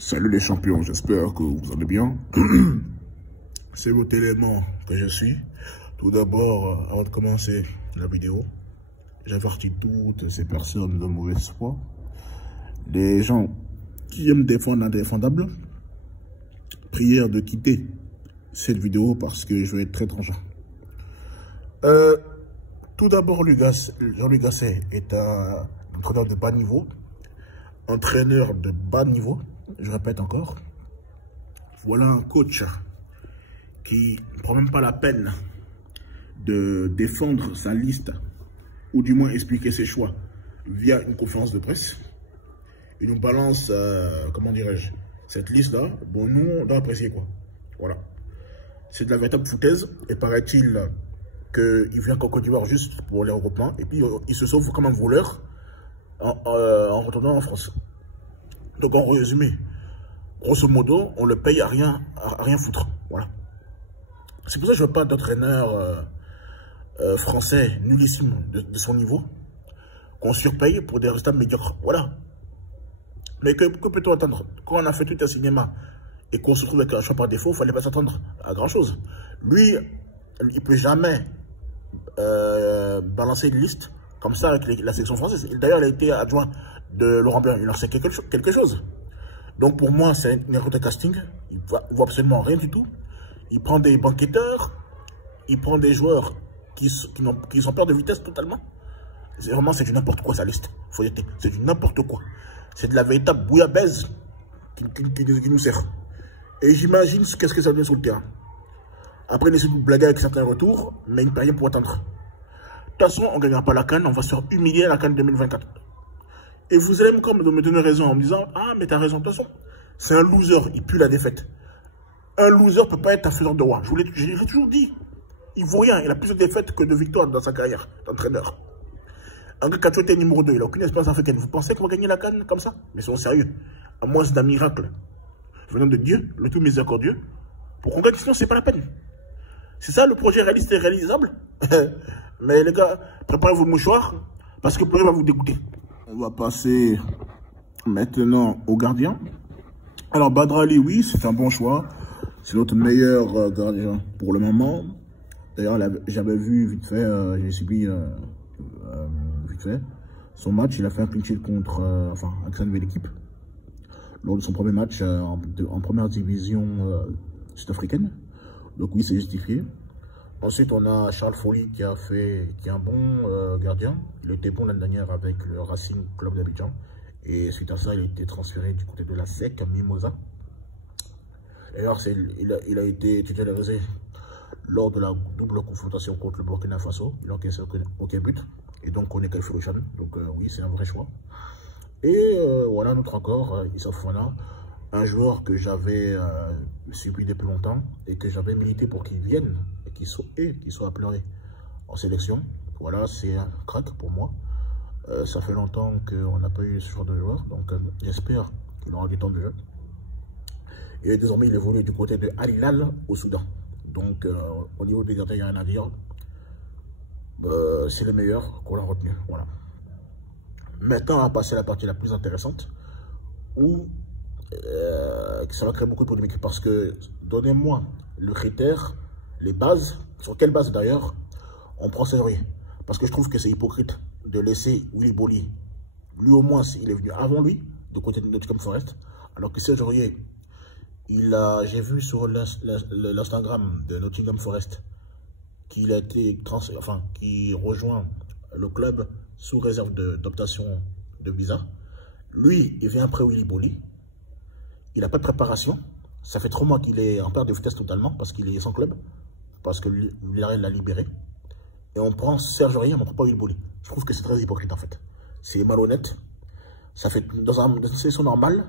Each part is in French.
Salut les champions, j'espère que vous allez bien. C'est votre élément que je suis. Tout d'abord, avant de commencer la vidéo, j'avertis toutes ces personnes de mauvaise foi, les gens qui aiment défendre l'indéfendable, prière de quitter cette vidéo parce que je vais être très tranchant. Tout d'abord, Jean-Louis Gasset est un entraîneur de bas niveau, entraîneur de bas niveau, je répète encore. Voilà un coach qui ne prend même pas la peine de défendre sa liste, ou du moins expliquer ses choix via une conférence de presse. Il nous balance, comment dirais-je, cette liste-là. Bon, nous, on doit apprécier quoi. Voilà. C'est de la véritable foutaise. Et paraît-il qu'il vient qu'en Côte d'Ivoire juste pour les regroupements. Et puis, il se sauve comme un voleur en retournant en France. Donc, en résumé, grosso modo, on le paye à rien foutre. Voilà. C'est pour ça que je ne veux pas d'entraîneur français nullissime de son niveau, qu'on surpaye pour des résultats médiocres. Voilà. Mais que peut-on attendre? Quand on a fait tout un cinéma et qu'on se trouve avec un choix par défaut, il ne fallait pas s'attendre à grand-chose. Lui, il ne peut jamais balancer une liste comme ça avec la section française. D'ailleurs, il a été adjoint de Laurent Blanc. Il en sait quelque chose. Donc, pour moi, c'est une erreur de casting. Il ne voit absolument rien du tout. Il prend des banquetteurs. Il prend des joueurs qui sont peur de vitesse totalement. Vraiment, c'est du n'importe quoi, sa liste. C'est du n'importe quoi. C'est de la véritable bouillabaisse qui nous sert. Et j'imagine qu'est-ce que ça donne sur le terrain. Après, on essaie de blaguer avec certains retours, mais il ne peut rien pour attendre. De toute façon, on ne gagnera pas la CAN, on va se faire humilier à la CAN 2024. Et vous allez encore me donner raison en me disant « Ah, mais t'as raison, de toute façon, c'est un loser, il pue la défaite. » Un loser ne peut pas être un faiseur de roi. Je l'ai toujours dit. Il ne vaut rien, il a plus de défaites que de victoires dans sa carrière d'entraîneur. Un gars qui a toujours été numéro 2, il n'a aucune expérience africaine. Vous pensez qu'on va gagner la CAN comme ça? Mais soyons sérieux. À moins d'un miracle venant de Dieu, le tout miséricordieux, pour qu'on gagne, sinon c'est pas la peine. C'est ça le projet réaliste et réalisable. Mais les gars, préparez vos mouchoirs, parce que le projet va vous dégoûter. On va passer maintenant au gardien. Alors Badrali, oui, c'est un bon choix. C'est notre meilleur gardien pour le moment. D'ailleurs, j'avais vu vite fait, j'ai suivi vite fait son match. Il a fait un clean sheet contre, avec sa nouvelle équipe, lors de son premier match en première division sud-africaine. Donc oui, c'est justifié. Ensuite, on a Charles Folly qui est un bon gardien. Il était bon l'année dernière avec le Racing Club d'Abidjan. Et suite à ça, il a été transféré du côté de la SEC à Mimosa. D'ailleurs, il a été titularisé lors de la double confrontation contre le Burkina Faso. Il n'a encaissé aucun but. Et donc, on est qualifié au Chan. Donc oui, c'est un vrai choix. Et voilà, notre encore, Issa Fofana, un joueur que j'avais suivi depuis longtemps et que j'avais milité pour qu'il vienne et qu'il soit appelé en sélection. Voilà, c'est un crack pour moi. Ça fait longtemps qu'on n'a pas eu ce genre de joueur, donc j'espère qu'il aura du temps de jeu. Et désormais, il évolue du côté de Al Hilal au Soudan. Donc, au niveau des gardiens, il y a rien à dire. C'est le meilleur qu'on a retenu. Voilà. Maintenant, on va passer à la partie la plus intéressante, où ça va créer beaucoup de polémiques. Parce que, donnez-moi le critère, les bases, sur quelle base d'ailleurs, on prend Sergei. Parce que je trouve que c'est hypocrite de laisser Willy Boly. Lui, au moins, il est venu avant lui, du côté de Nottingham Forest. Alors que Sergei, j'ai vu sur l'Instagram de Nottingham Forest qu'il a été qui rejoint le club sous réserve d'obtention de visa. Lui, il vient après Willy Boly. Il n'a pas de préparation. Ça fait 3 mois qu'il est en perte de vitesse totalement parce qu'il est sans club. Parce que Villarreal l'a libéré. Et on prend Serge Aurier, on ne prend pas Willy Boly. Je trouve que c'est très hypocrite en fait. C'est malhonnête. Ça fait, dans une situation normale,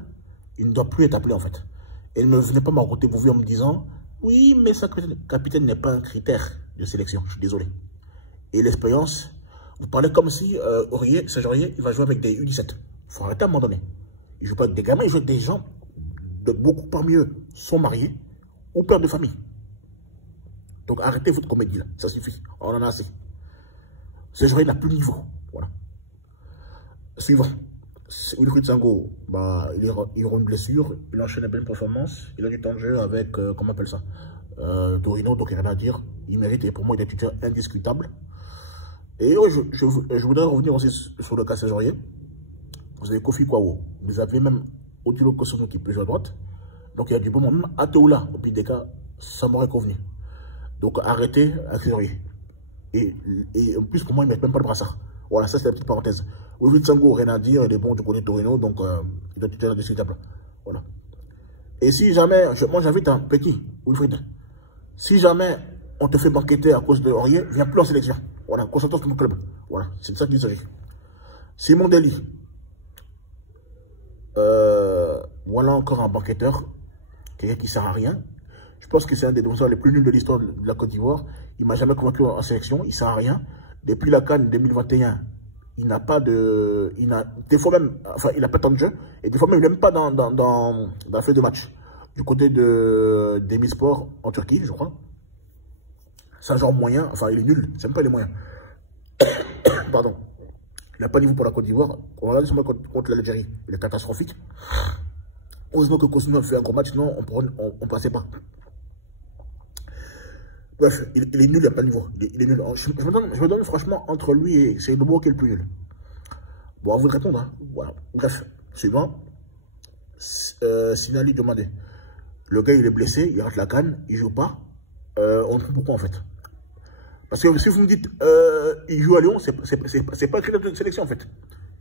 il ne doit plus être appelé en fait. Et ne venez pas m'arrêter vous en me disant oui, mais ça, capitaine n'est pas un critère de sélection. Je suis désolé. Et l'expérience, vous parlez comme si Serge Aurier, il va jouer avec des U17. Il faut arrêter à un moment donné. Il ne joue pas avec des gamins, il joue avec des gens de beaucoup parmi eux sont mariés ou pères de famille. Donc arrêtez votre comédie là, ça suffit, on en a assez. Serge Aurier n'a plus de niveau, voilà. Suivant. Wilfried Sango, bah, il aura une blessure, il enchaîne une belle performance, il a du temps de jeu avec, comment on appelle ça, Torino, donc il n'y a rien à dire. Il mérite, et pour moi, il est titulaire indiscutable. Et ouais, je voudrais revenir aussi sur le cas Césarier. Vous avez Kofi Kwawo, vous avez même Odilo Kosono qui peut jouer à droite. Donc il y a du bon moment. Même Ateoula, au pire des cas, ça m'aurait convenu. Donc arrêtez avec Césarier. Et en plus, pour moi, ils ne mettent même pas le brassard. Voilà, ça c'est la petite parenthèse. Wilfried Sango, rien à dire, il est bon du côté de Torino, donc il doit être indiscutable. Voilà. Et si jamais, moi j'invite un petit, Wilfried, si jamais on te fait banqueter à cause de Aurier, viens plus en sélection. Voilà, concentre-toi sur ton club. Voilà, c'est de ça qu'il s'agit. Simon Dely. Voilà encore un banquetteur, quelqu'un qui ne sert à rien. Je pense que c'est un des défenseurs les plus nuls de l'histoire de la Côte d'Ivoire. Il ne m'a jamais convaincu en sélection, il ne sert à rien. Depuis la CAN 2021, il n'a pas de... des fois même, enfin, il n'a pas tant de jeu. Et des fois même, il n'est même pas dans la feuille de match. Du côté de Demirspor en Turquie, je crois. C'est un genre moyen, enfin, il est nul, c'est même pas les moyens. Pardon. Il n'a pas de niveau pour la Côte d'Ivoire. On regarde son match contre l'Algérie, il est catastrophique. Heureusement que Kosono fait un gros match, sinon on passait pas. Bref, il est nul, il n'a pas de niveau. Il est nul. Je me donne franchement entre lui et c'est Nobo qui est le plus nul. Bon, à vous de répondre. Hein. Voilà. Bref, suivant. Sinali demandé. Le gars, il est blessé, il rate la canne, il ne joue pas. On ne comprend pourquoi en fait. Parce que si vous me dites il joue à Lyon, c'est pas écrit dans une sélection en fait.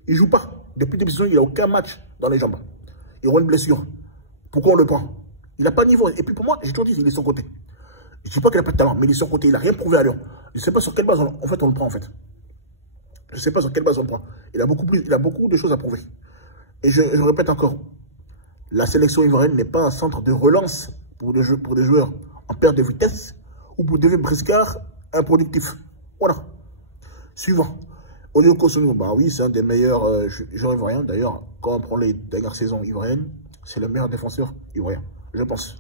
Il ne joue pas. Depuis début de saison, il n'a aucun match dans les jambes. Il aura une blessure. Pourquoi on le prend? Il n'a pas de niveau. Et puis pour moi, j'ai toujours dit, il est sur côté. Je ne dis pas qu'il n'a pas de talent, mais il est sur côté. Il n'a rien prouvé à Lyon. Je ne sais pas sur quelle base on le prend en fait. Je ne sais pas sur quelle base on le prend. Il a beaucoup de choses à prouver. Et je répète encore, la sélection ivoirienne n'est pas un centre de relance pour des joueurs en perte de vitesse ou pour des briscards improductifs. Voilà. Suivant. Odilo Kosono, bah oui, c'est un des meilleurs joueurs ivoiriens. D'ailleurs, quand on prend les dernières saisons ivoiriennes, c'est le meilleur défenseur ivoirien, je pense.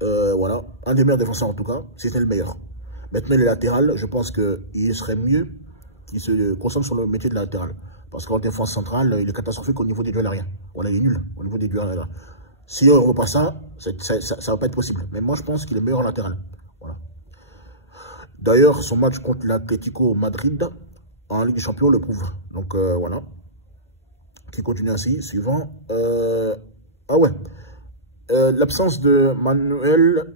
Voilà, un des meilleurs défenseurs en tout cas, si c'était le meilleur. Maintenant, les latérales, je pense qu'il serait mieux qu'il se concentre sur le métier de latéral. Parce qu'en défense centrale, il est catastrophique au niveau des duels aériens. Voilà, il est nul au niveau des duels aériens. Si on ne veut pas ça, ça ne va pas être possible. Mais moi, je pense qu'il est meilleur latéral. Voilà. D'ailleurs, son match contre l'Atlético Madrid en Ligue des Champions le prouve. Donc, voilà. Qui continue ainsi. Suivant. Ah ouais. L'absence de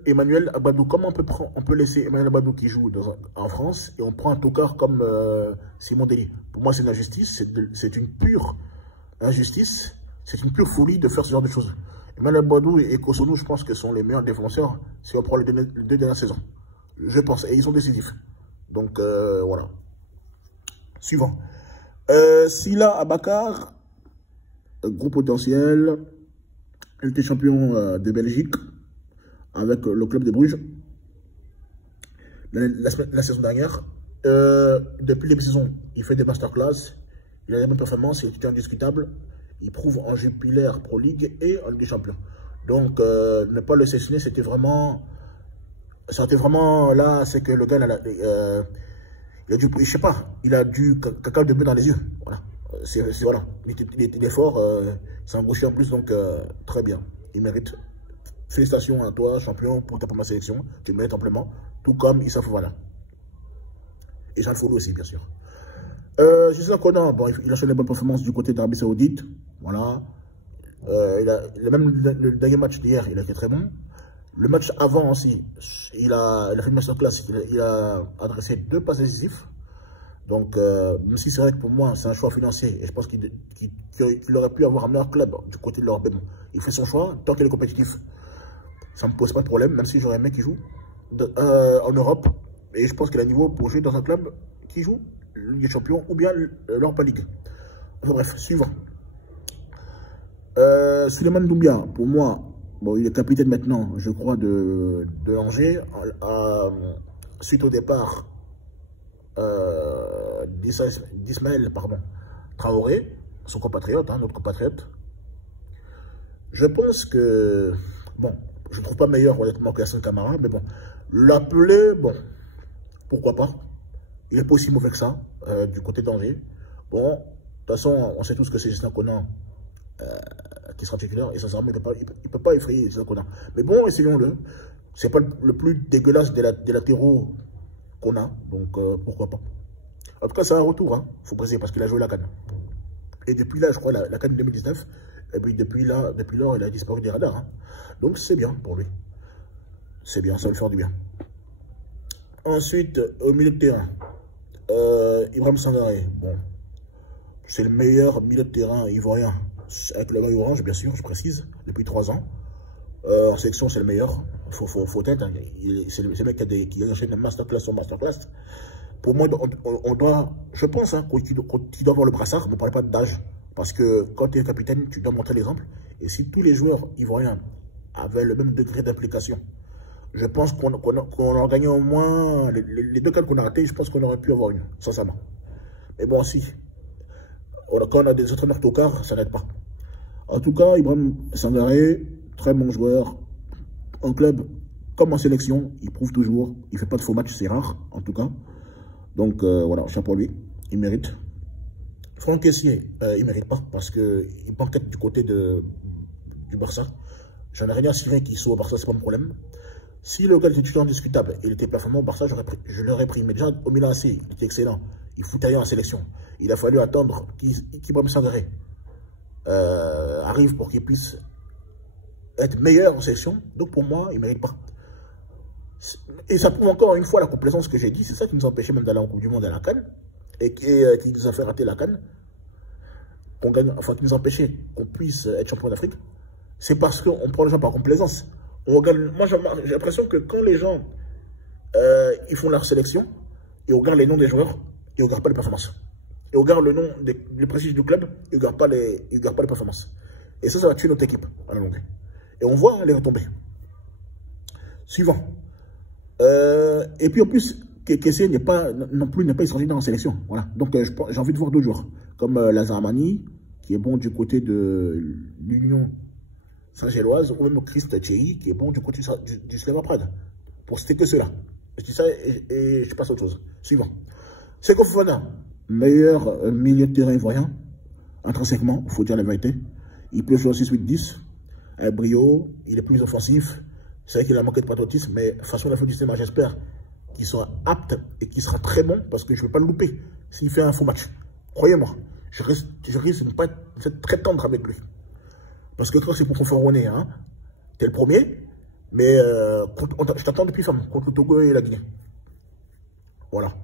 Emmanuel Agbadou. Comment on peut laisser Emmanuel Agbadou qui joue en France et on prend un tocard comme Simon Dely? Pour moi, c'est une injustice. C'est une pure injustice. C'est une pure folie de faire ce genre de choses. Emmanuel Agbadou et Kosono, je pense que sont les meilleurs défenseurs si on prend les deux dernières saisons. Je pense. Et ils sont décisifs. Donc, voilà. Suivant. Sila Abakar, gros potentiel. Il était champion de Belgique avec le club de Bruges la saison dernière. Depuis le début de saison, il fait des masterclass. Il a des bonnes performances, il est indiscutable. Il prouve en Jupiler Pro League et en Ligue des Champions. Donc, ne pas le sélectionner, c'était vraiment là, c'est que le gars, il a dû, je sais pas, il a dû caca de bleu dans les yeux. Voilà. Voilà. Il est fort, c'est un gaucher en plus, donc très bien. Il mérite. Félicitations à toi, champion, pour ta première sélection. Tu le mérites amplement. Tout comme Issa Fofana. Et Jean Folo aussi, bien sûr. Justin Conan, bon, il a fait des bonnes performances du côté d'Arabie Saoudite. Voilà. Il a même le dernier match d'hier, il a été très bon. Le match avant aussi, il a fait une masterclass. Il a adressé 2 passes décisives. Donc, même si c'est vrai que pour moi, c'est un choix financier, et je pense qu'il aurait pu avoir un meilleur club du côté de l'Europe. Mais bon, il fait son choix, tant qu'il est compétitif, ça ne me pose pas de problème, même si j'aurais aimé qu'il joue en Europe. Et je pense qu'il a un niveau pour jouer dans un club qui joue Ligue des Champions ou bien l'Europa League. Enfin bref, suivant. Souleymane Doumbia, pour moi, bon, il est capitaine maintenant, je crois, de Angers, suite au départ d'Ismaël Traoré, son compatriote, notre compatriote. Je pense que, bon, je ne trouve pas meilleur honnêtement que Yassine Camara, mais bon, l'appeler, bon, pourquoi pas. Il n'est pas aussi mauvais que ça, du côté d'Angers. Bon, toute façon, on sait tous que c'est Justin Conan qui sera titulaire. Et sincèrement, il ne peut pas effrayer Justin Conan. Mais bon, essayons-le. C'est pas le plus dégueulasse des latéraux qu'on a. Donc, pourquoi pas. En tout cas, c'est un retour. Hein. Faut préciser parce qu'il a joué la CAN. Et depuis là, je crois, la CAN 2019. Et puis depuis lors, il a disparu des radars. Hein. Donc, c'est bien pour lui. C'est bien, ça va lui faire du bien. Ensuite, au milieu de terrain, Ibrahim Sangaré. Bon, c'est le meilleur milieu de terrain ivoirien. Avec le maillot orange, bien sûr, je précise, depuis 3 ans. En sélection, c'est le meilleur. Faut être. Hein. C'est le mec qui a enchaîné masterclass sur masterclass. Pour moi, on doit, je pense, hein, qu'il doit avoir le brassard. Ne parlez pas d'âge. Parce que quand tu es capitaine, tu dois montrer l'exemple. Et si tous les joueurs ivoiriens avaient le même degré d'implication, je pense qu'on aurait gagné au moins les 2 cas qu'on a ratés. Je pense qu'on aurait pu avoir une, sincèrement. Mais bon, si. Quand on a des entraîneurs tocards, ça n'aide pas. En tout cas, Ibrahim Sangaré, très bon joueur. En club, comme en sélection, il prouve toujours. Il ne fait pas de faux matchs, c'est rare, en tout cas. Donc, voilà, chapeau à lui. Il mérite. Franck Kessié, il ne mérite pas parce qu'il banquette du côté du Barça. J'en ai rien à cirer qu'il soit au Barça, c'est pas mon problème. Si le gars était titulaire indiscutable et il était performant au Barça, je l'aurais pris. Mais déjà, au Milan AC, il était excellent. Il foutait rien en sélection. Il a fallu attendre qu'Ibrahim Sangaré arrive pour qu'il puisse être meilleur en sélection. Donc pour moi, il ne mérite pas. Et ça prouve encore une fois la complaisance que j'ai dit. C'est ça qui nous empêchait même d'aller en Coupe du Monde à la CAN. Et qui nous a fait rater la CAN. Enfin, qui nous empêchait qu'on puisse être champion d'Afrique. C'est parce qu'on prend les gens par complaisance. Moi, j'ai l'impression que quand les gens ils font leur sélection, ils regardent les noms des joueurs, ils ne regardent pas les performances. Ils regardent le nom, le prestige du club, ils ne regardent pas les performances. Et ça va tuer notre équipe à la longue. Et on voit les retombées. Suivant. Et puis en plus, Kessié n'est pas extraordinaire en sélection. Voilà. Donc j'ai envie de voir d'autres joueurs. Comme Lazare Mani, qui est bon du côté de l'Union Saint-Géloise, ou même Christ Thierry, qui est bon du côté du Slava Prague. Pour citer que cela. Je dis ça et je passe à autre chose. Suivant. Seko Fofana, meilleur milieu de terrain ivoirien. Intrinsèquement, il faut dire la vérité. Il peut jouer 6-8-10. Un brio, il est plus offensif. C'est vrai qu'il a manqué de patriotisme, mais façon la fin du système, j'espère qu'il sera apte et qu'il sera très bon parce que je ne vais pas le louper s'il fait un faux match. Croyez-moi, je risque de ne pas être très tendre avec lui. Parce que quand c'est pour conformer, hein, t'es le premier, mais je t'attends depuis femme contre le Togo et la Guinée. Voilà.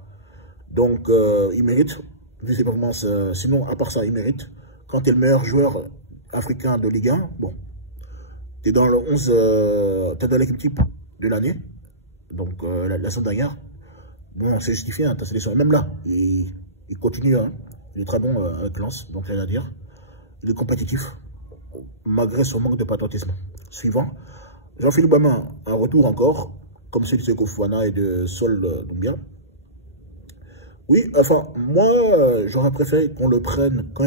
Donc, il mérite, vu ses performances. Sinon, à part ça, il mérite. Quand tu es le meilleur joueur africain de Ligue 1, bon, tu es dans le 11, tu es dans l'équipe type de l'année. Donc, la saison dernière, bon, c'est justifié, hein, ta sélection. Même là, il continue, hein, il est très bon avec Lens, donc j'ai rien à dire. Il est compétitif, malgré son manque de patriotisme. Suivant, Jean-Philippe Bamin, un retour encore, comme celui de Seko Fofana et de Sol Doumbia. Oui, enfin, moi, j'aurais préféré qu'on le prenne quand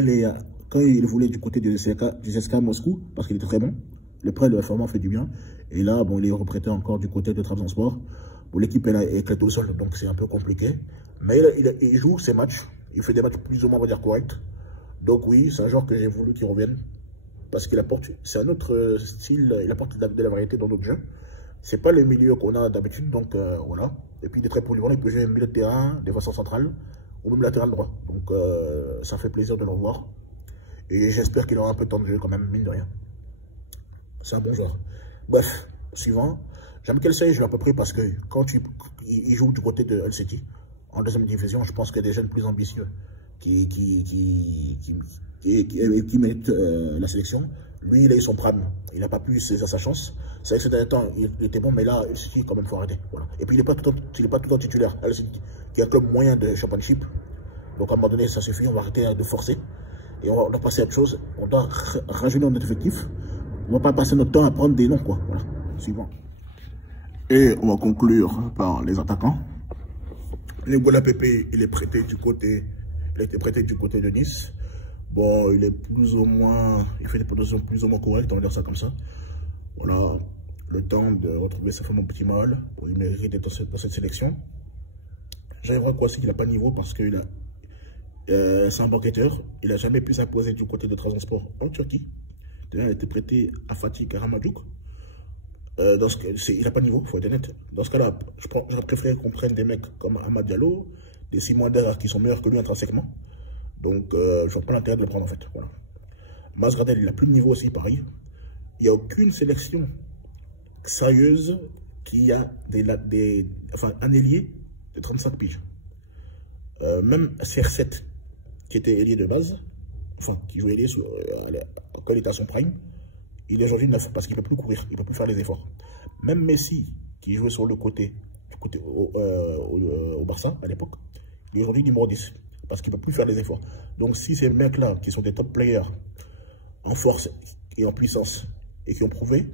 il voulait du côté du CSKA Moscou, parce qu'il était très bon. Le prêt, le format fait du bien. Et là, bon, il est reprêté encore du côté de Trabzonspor. Bon, l'équipe est éclatée au sol, donc c'est un peu compliqué. Mais il joue ses matchs. Il fait des matchs plus ou moins, on va dire, corrects. Donc oui, c'est un joueur que j'ai voulu qu'il revienne. Parce qu'il apporte, c'est un autre style, il apporte de la variété dans notre jeu. C'est pas le milieu qu'on a d'habitude, donc voilà. Et puis il est très polyvalent, il peut jouer milieu de terrain, défenseur central, ou même latéral droit. Donc ça fait plaisir de le revoir. Et j'espère qu'il aura un peu de temps de jeu quand même, mine de rien. C'est un bon joueur. Bref, suivant. J'aime Kelsey, je l'ai à peu près parce que quand il joue du côté de Hull City, en deuxième division, je pense qu'il y a des jeunes plus ambitieux qui méritent la sélection. Lui, il a eu son prime. Il n'a pas pu saisir sa chance. C'est vrai que ces derniers temps, il était bon, mais là, Hull City, quand même, il faut arrêter. Voilà. Et puis, il n'est pas tout le temps titulaire. Hull City, qui est un club moyen de championship. Donc, à un moment donné, ça suffit. On va arrêter de forcer. Et on doit passer à autre chose. On doit rajeunir notre effectif. On ne va pas passer notre temps à prendre des noms, quoi. Voilà. Suivant. Et on va conclure par les attaquants. Nicolas Pepe, il est prêté du côté. Il a été prêté du côté de Nice. Bon, il est plus ou moins. Il fait des productions plus ou moins correctes, on va dire ça comme ça. Voilà. Le temps de retrouver sa femme optimale. Il mérite d'être dans cette sélection. J'arriverai à quoi, c'est qu'il n'a pas de niveau parce qu'il C'est un banquetteur. Il n'a jamais pu s'imposer du côté de Trabzonspor en Turquie. Il a été prêté à Fatih Karamadjouk. Il n'a pas de niveau, il faut être honnête. Dans ce cas-là, j'aurais préféré qu'on prenne des mecs comme Amad Diallo, des Simon Dera qui sont meilleurs que lui intrinsèquement. Donc, je vois pas l'intérêt de le prendre en fait. Voilà. Masgradel, il n'a plus de niveau aussi, pareil. Il n'y a aucune sélection sérieuse qui a un ailier de 35 piges. Même CR7, qui était ailier de base, enfin, qui jouait ailier quand il était à son prime, il est aujourd'hui neuf parce qu'il ne peut plus courir, il ne peut plus faire les efforts. Même Messi, qui jouait sur le côté, au Barça à l'époque, il est aujourd'hui numéro 10 parce qu'il ne peut plus faire les efforts. Donc, si ces mecs-là, qui sont des top players en force et en puissance et qui ont prouvé,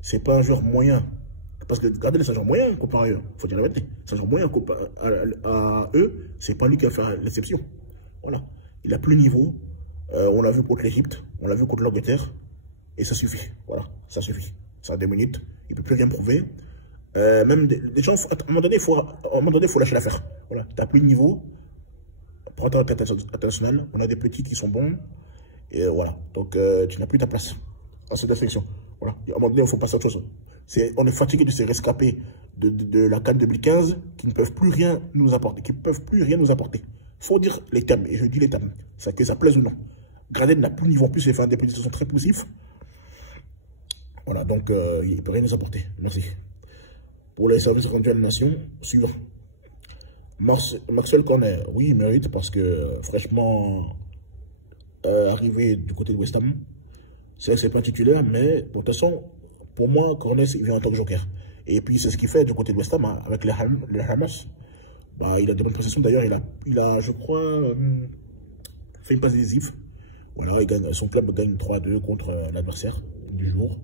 c'est pas un joueur moyen. Parce que regardez, c'est un joueur moyen comparé à eux. Il faut dire la vérité. C'est un joueur moyen comparé à eux. C'est pas lui qui va faire l'exception. Voilà. Il a plus de niveau. On l'a vu contre l'Égypte. On l'a vu contre l'Angleterre. Et ça suffit. Voilà. Ça suffit. Ça a des minutes. Il ne peut plus rien prouver. Même des gens, à un moment donné, il faut lâcher l'affaire. Voilà. Tu n'as plus de niveau. Prends ta tête internationale. On a des petits qui sont bons. Et voilà. Donc, tu n'as plus ta place à cette sélection. Voilà. À un moment donné, il faut passer à autre chose. On est fatigué de ces rescapés de la CAN 2015 qui ne peuvent plus rien nous apporter. Il faut dire les thèmes, et je dis les thèmes, que ça plaise ou non. Gradel n'a plus de niveau, en plus il fait des petits sont très poussifs. Voilà, donc il ne peut rien nous apporter. Merci. Pour les services rendus à la nation, suivant. Maxwell Cornet, oui, il mérite parce que franchement, arrivé du côté de West Ham, c'est pas titulaire, mais de toute façon, pour moi, Cornet, il vient en tant que joker. Et puis, c'est ce qu'il fait du côté de West Ham, hein, avec les Hamas. Bah, il a des bonnes prestations. D'ailleurs, il a, je crois, fait une passe décisive. Voilà, son club gagne 3-2 contre l'adversaire du jour.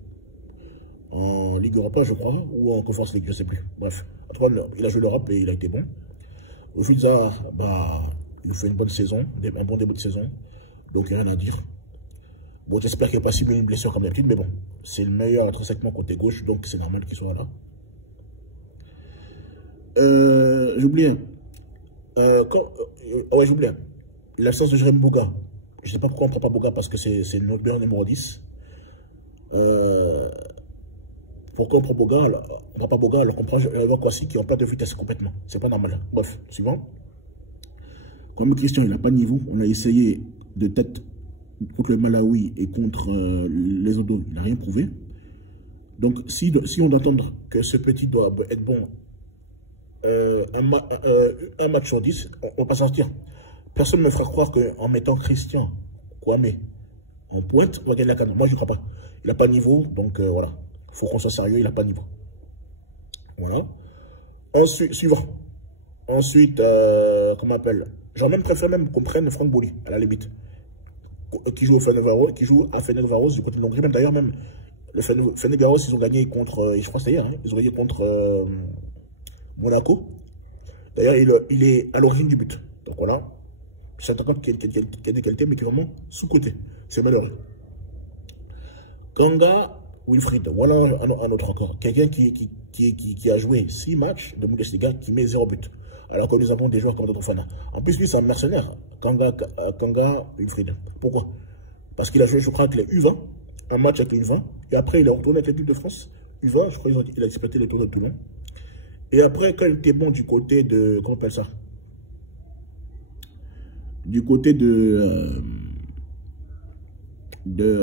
En Ligue Europa, je crois, ou en Conference League, je ne sais plus. Bref, en tout cas, il a joué l'Europe et il a été bon. Ufidza, bah, il fait une bonne saison, un bon début de saison. Donc, rien à dire. Bon, j'espère qu'il n'y a pas si bien une blessure comme d'habitude, mais bon, c'est le meilleur intrinsèquement côté gauche, donc c'est normal qu'il soit là. J'oubliais. Ouais, j'oubliais. L'absence de Jérém Boga. Je ne sais pas pourquoi on ne prend pas Boga, parce que c'est notre meilleur numéro 10. Pourquoi on prend Boga? On ne prend pas Boga alors qu'on prend Evan Kwasi qui est en perte de vitesse complètement. C'est pas normal. Bref, suivant. Comme Christian, il n'a pas de niveau. On a essayé de tête contre le Malawi et contre les Odo, il n'a rien prouvé. Donc, si on doit attendre que ce petit doit être bon un match sur 10, on ne va pas sortir. Personne ne me fera croire qu'en mettant Christian Kwame en pointe, on va gagner la CAN. Moi, je ne crois pas. Il n'a pas de niveau, donc voilà. Il faut qu'on soit sérieux, il n'a pas de niveau. Voilà. Ensuite, suivant. Ensuite, comment on appelle? J'aurais même préféré même qu'on prenne Franck Boli, à la limite. Qui joue à Fenerbahçe du côté de l'Hongrie. Même d'ailleurs, même le Fenerbahçe, ils ont gagné contre, je crois que c'est hier, hein, ils ont gagné contre Monaco. D'ailleurs, il est à l'origine du but. Donc voilà, c'est un attaquant qui a des qualités, mais qui est vraiment sous-côté. C'est malheureux. Kanga Wilfried, voilà un autre encore. Quelqu'un qui a joué 6 matchs de Bundesliga, qui met 0 but. Alors que nous avons des joueurs comme Fofana. En plus, lui, c'est un mercenaire, Kanga Wilfried. Pourquoi? Parce qu'il a joué, je crois, avec les U20, un match avec les U20, et après, il est retourné avec l'équipe de France, U20, je crois qu'il a disputé le tournoi de Toulon. Et après, quand il était bon du côté de, comment on appelle ça? Du côté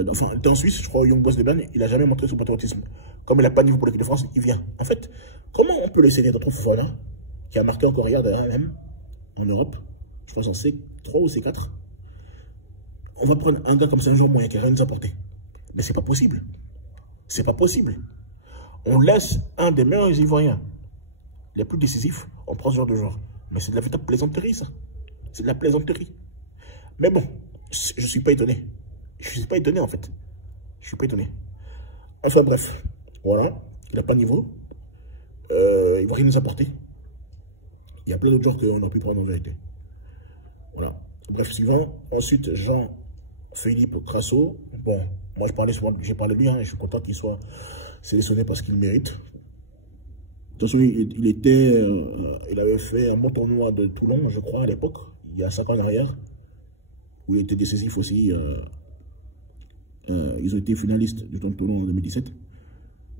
enfin, il était en Suisse, je crois, au Young Boys de Berne, il n'a jamais montré son patriotisme. Comme il n'a pas de niveau pour l'équipe de France, il vient. En fait, comment on peut laisser d'autres Fofana, qui a marqué encore hier d'ailleurs même, en Europe, je pense en C3 ou C4, on va prendre un gars comme ça, un joueur moyen qui n'a rien à nous apporter. Mais c'est pas possible. C'est pas possible. On laisse un des meilleurs Ivoiriens, les plus décisifs, on prend ce genre de joueur. Mais c'est de la véritable plaisanterie, ça. C'est de la plaisanterie. Mais bon, je ne suis pas étonné. Je ne suis pas étonné, en fait. Je ne suis pas étonné. Enfin, bref. Voilà. Il n'a pas de niveau. Il ne va rien nous apporter. Il y a plein d'autres joueurs qu'on a pu prendre en vérité. Voilà. Bref, suivant. Ensuite, Jean-Philippe Crasso. Bon, moi, j'ai parlé de lui. Hein, et je suis content qu'il soit sélectionné parce qu'il mérite. De toute façon, il avait fait un bon tournoi de Toulon, je crois, à l'époque. il y a 5 ans en arrière, où il était décisif aussi. Ils ont été finalistes du tournoi en 2017.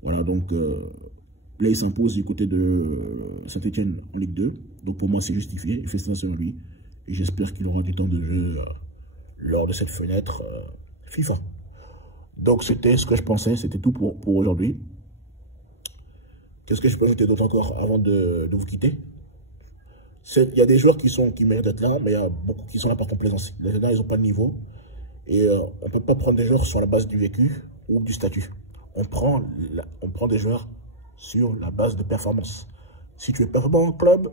Voilà, donc là, il s'impose du côté de Saint-Etienne en Ligue 2. Donc pour moi, c'est justifié. Félicitations à lui. Et j'espère qu'il aura du temps de jeu lors de cette fenêtre FIFA. Donc c'était ce que je pensais. C'était tout pour aujourd'hui. Qu'est-ce que je peux ajouter d'autre encore avant de vous quitter? Il y a des joueurs qui méritent d'être là, mais il y a beaucoup qui sont là par complaisance. Les gens, ils n'ont pas de niveau. Et on ne peut pas prendre des joueurs sur la base du vécu ou du statut. On prend des joueurs sur la base de performance. Si tu es performant en club,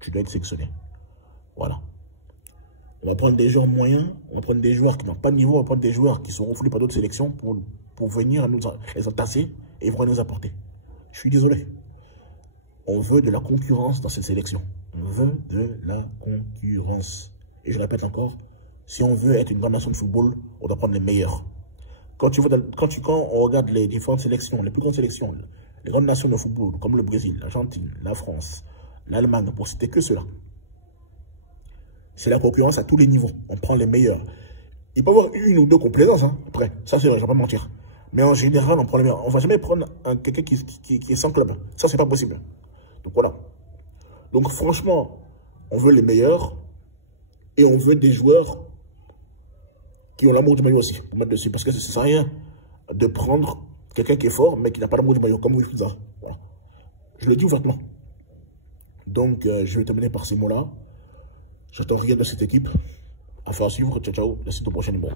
tu dois être sélectionné. Voilà. On va prendre des joueurs moyens, on va prendre des joueurs qui n'ont pas de niveau, on va prendre des joueurs qui sont refoulés par d'autres sélections pour venir les entasser et ils vont nous apporter. Je suis désolé. On veut de la concurrence dans cette sélection. On veut de la concurrence. Et je répète encore, si on veut être une grande nation de football, on doit prendre les meilleurs. Quand on regarde les différentes sélections, les plus grandes sélections, les grandes nations de football, comme le Brésil, l'Argentine, la France, l'Allemagne, pour citer que cela, c'est la concurrence à tous les niveaux. On prend les meilleurs. Il peut y avoir une ou deux complaisances, hein, après. Ça, c'est vrai, je ne vais pas mentir. Mais en général, on prend les meilleurs. On ne va jamais prendre quelqu'un qui est sans club. Ça, c'est pas possible. Donc voilà. Donc franchement, on veut les meilleurs et on veut des joueurs qui ont l'amour du maillot aussi, pour mettre dessus. Parce que ça ne sert à rien de prendre quelqu'un qui est fort, mais qui n'a pas l'amour du maillot, comme Wilfried. Voilà. Je le dis ouvertement. Donc, je vais terminer par ces mots-là. J'attends rien de cette équipe. Affaire à suivre. Ciao, ciao. La suite au prochain numéro.